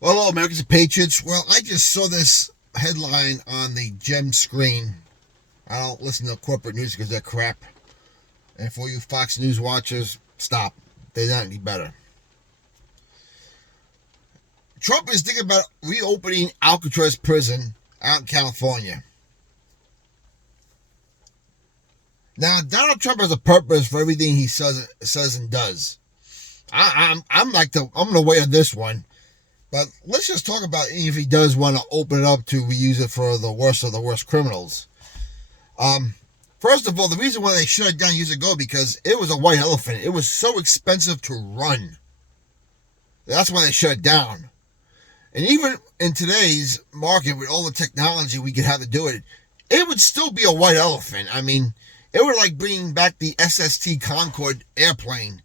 Well, hello, Americans and Patriots. Well, I just saw this headline on the gem screen. I don't listen to corporate news because they're crap. And for you Fox News watchers, stop. They're not any better. Trump is thinking about reopening Alcatrez prison out in California. Now, Donald Trump has a purpose for everything he says and does. I'm gonna wait on this one. But let's just talk about if he does want to open it up to reuse it for the worst of the worst criminals. First of all, the reason why they shut it down years ago because it was a white elephant. It was so expensive to run. That's why they shut it down. And even in today's market, with all the technology we could have to do it, it would still be a white elephant. I mean, it would like bringing back the SST Concorde airplane.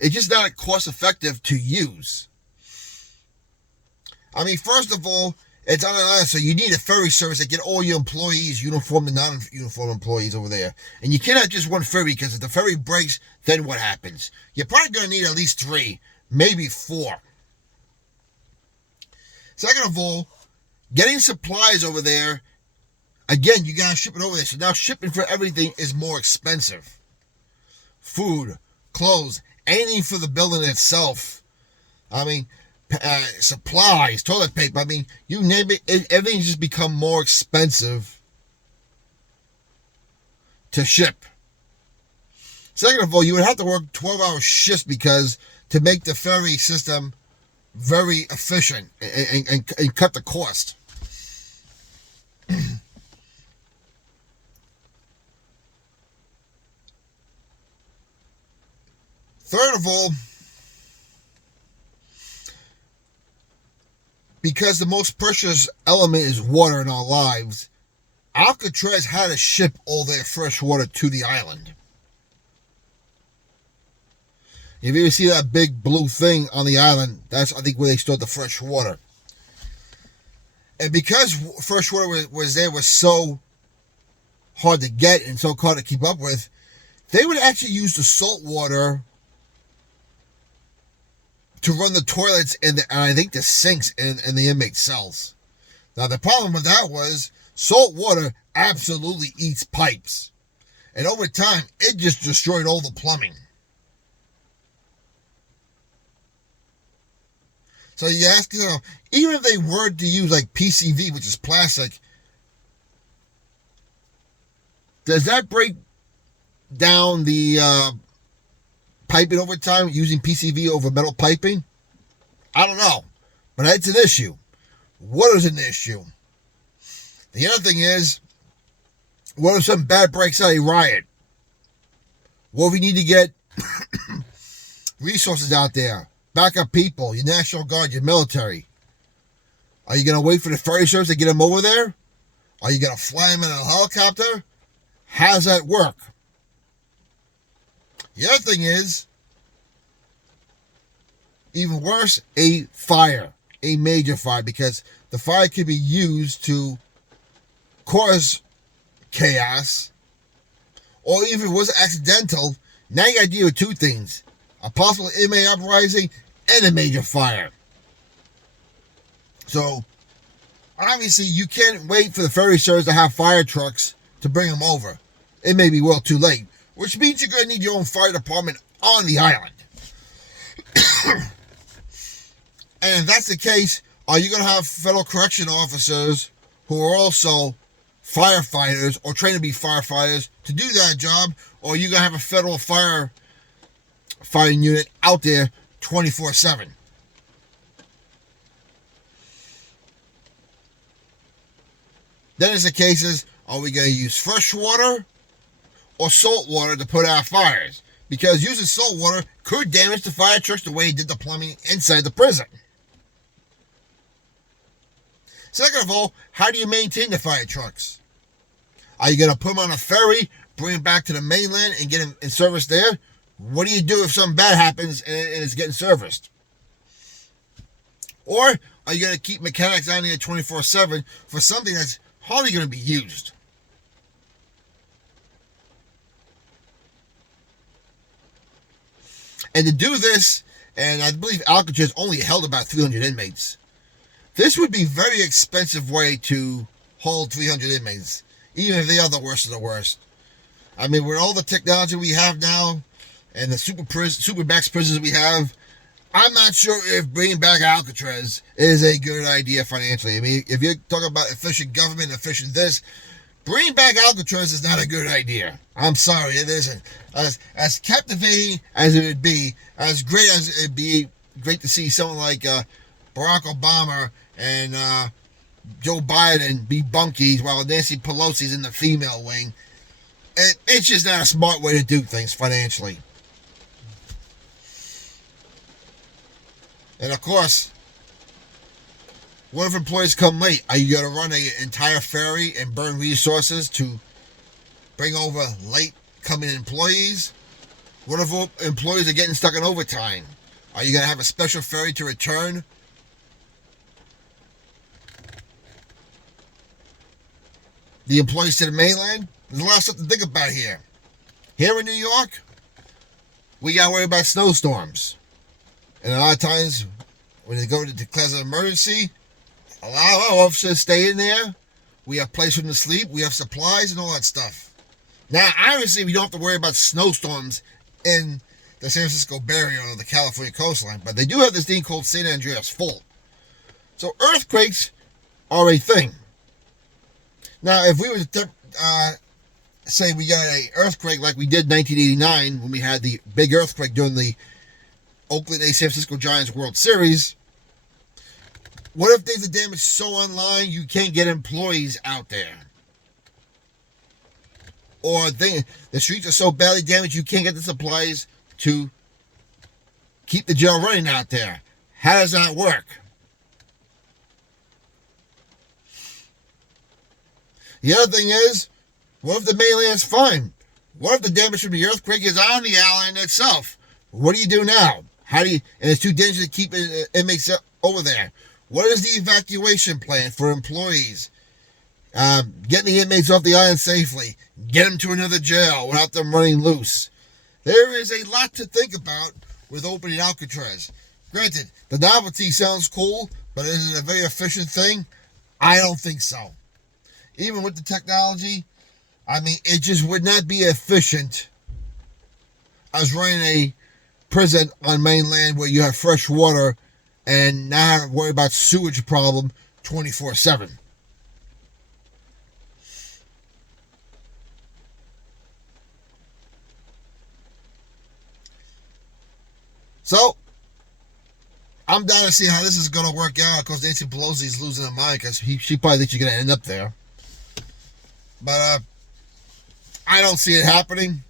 It's just not cost effective to use. I mean, first of all, it's on an island, so you need a ferry service to get all your employees, uniform and non-uniform employees over there. And you cannot just one ferry, because if the ferry breaks, then what happens? You're probably going to need at least 3, maybe 4. Second of all, getting supplies over there, again, you got to ship it over there. So now shipping for everything is more expensive. Food, clothes, anything for the building itself. I mean, supplies, toilet paper. I mean, you name it, everything's just become more expensive to ship. Second of all, you would have to work 12-hour shifts because to make the ferry system very efficient and cut the cost. Third of all, because the most precious element is water in our lives, Alcatrez had to ship all their fresh water to the island. If you ever see that big blue thing on the island, that's, I think, where they stored the fresh water. And because fresh water was so hard to get and so hard to keep up with, they would actually use the salt water to run the toilets and I think the sinks in the inmate cells. Now, the problem with that was salt water absolutely eats pipes. And over time, it just destroyed all the plumbing. So you ask yourself, even if they were to use like PCV, which is plastic, does that break down the piping over time using PCV over metal piping? I don't know, but it's an issue. What is an issue? The other thing is, what if something bad breaks out, a riot? What if we need to get resources out there? Backup people, your National Guard, your military. Are you going to wait for the ferry service to get them over there? Are you going to fly them in a helicopter? How does that work? The other thing is, even worse, a fire, a major fire, because the fire could be used to cause chaos, or even if it was accidental, now you got to deal with 2 things: a possible inmate uprising and a major fire. So, obviously, you can't wait for the ferry service to have fire trucks to bring them over. It may be well too late, which means you're going to need your own fire department on the island. And if that's the case, are you going to have federal correction officers who are also firefighters or trained to be firefighters to do that job, or are you going to have a federal fighting unit out there 24/7? Then it's the cases, are we going to use fresh water or salt water to put out fires? Because using salt water could damage the fire trucks the way it did the plumbing inside the prison. Second of all, how do you maintain the fire trucks? Are you going to put them on a ferry, bring them back to the mainland and get them in service there? What do you do if something bad happens and it's getting serviced? Or are you going to keep mechanics on there 24/7 for something that's hardly going to be used? And to do this, and I believe Alcatrez only held about 300 inmates. This would be a very expensive way to hold 300 inmates, even if they are the worst of the worst. I mean, with all the technology we have now and the super max prisons we have, I'm not sure if bringing back Alcatraz is a good idea financially. I mean, if you're talking about efficient government, efficient this, bringing back Alcatraz is not a good idea. I'm sorry, it isn't. As captivating as it would be, as great as it'd be great to see someone like Barack Obama and Joe Biden be bunkies while Nancy Pelosi's in the female wing, it's just not a smart way to do things financially. And of course, what if employees come late? Are you going to run an entire ferry and burn resources to bring over late coming employees? What if employees are getting stuck in overtime? Are you going to have a special ferry to return the employees to the mainland? There's a lot of stuff to think about here. Here in New York, we got to worry about snowstorms. And a lot of times, when they go to declare an emergency, a lot of our officers stay in there. We have places for them to sleep. We have supplies and all that stuff. Now, obviously, we don't have to worry about snowstorms in the San Francisco Bay Area or the California coastline. But they do have this thing called San Andreas Fault. So earthquakes are a thing. Now, if we were to say we got an earthquake like we did in 1989 when we had the big earthquake during the Oakland San Francisco Giants World Series, what if there's a damage so online you can't get employees out there? Or the streets are so badly damaged you can't get the supplies to keep the jail running out there. How does that work? The other thing is, what if the mainland's fine? What if the damage from the earthquake is on the island itself? What do you do now? And it's too dangerous to keep inmates over there. What is the evacuation plan for employees? Getting the inmates off the island safely. Get them to another jail without them running loose. There is a lot to think about with opening Alcatraz. Granted, the novelty sounds cool, but is it a very efficient thing? I don't think so. Even with the technology, I mean, it just would not be efficient as running a prison on mainland where you have fresh water and not have to worry about sewage problem 24/7. So, I'm down to see how this is going to work out. Of course, Nancy Pelosi is losing her mind because she probably thinks she's going to end up there. But I don't see it happening.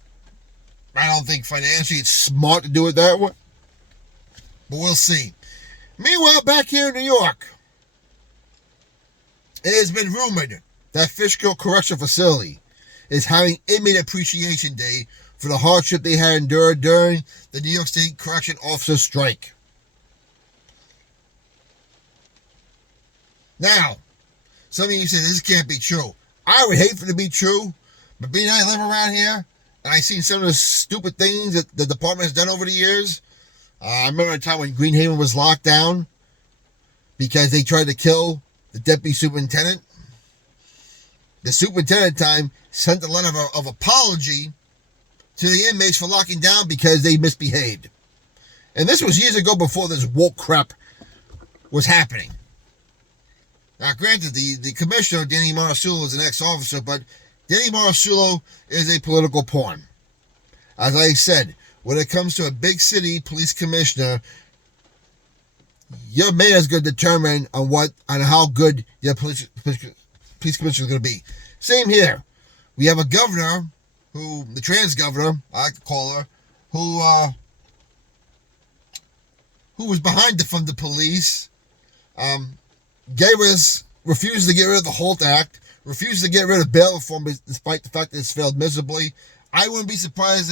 I don't think financially it's smart to do it that way. But we'll see. Meanwhile, back here in New York, it has been rumored that Fishkill Correctional Facility is having Inmate Appreciation Day for the hardship they had endured during the New York State Correction Officer strike. Now, some of you say this can't be true. I would hate for it to be true, but being I live around here, and I've seen some of the stupid things that the department has done over the years. I remember a time when Greenhaven was locked down because they tried to kill the deputy superintendent. The superintendent at the time sent a letter of apology to the inmates for locking down because they misbehaved. And this was years ago before this woke crap was happening. Now, granted, the commissioner, Danny Marasulo, is an ex-officer, but Danny Marasulo is a political pawn. As I said, when it comes to a big city police commissioner, your mayor is going to determine on how good your police commissioner is going to be. Same here. We have a governor, the trans governor, I like to call her, who was behind defund the police, refused to get rid of the Holt Act, refused to get rid of bail reform despite the fact that it's failed miserably. I wouldn't be surprised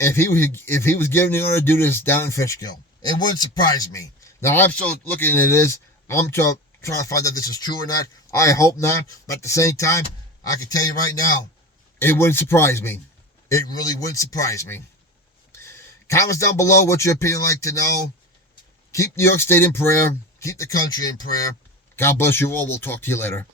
if he was given the order to do this down in Fishkill. It wouldn't surprise me. Now, I'm still looking at this. I'm trying to find out if this is true or not. I hope not. But at the same time, I can tell you right now, it wouldn't surprise me. It really wouldn't surprise me. Comments down below. What's your opinion like to know? Keep New York State in prayer. Keep the country in prayer. God bless you all. We'll talk to you later.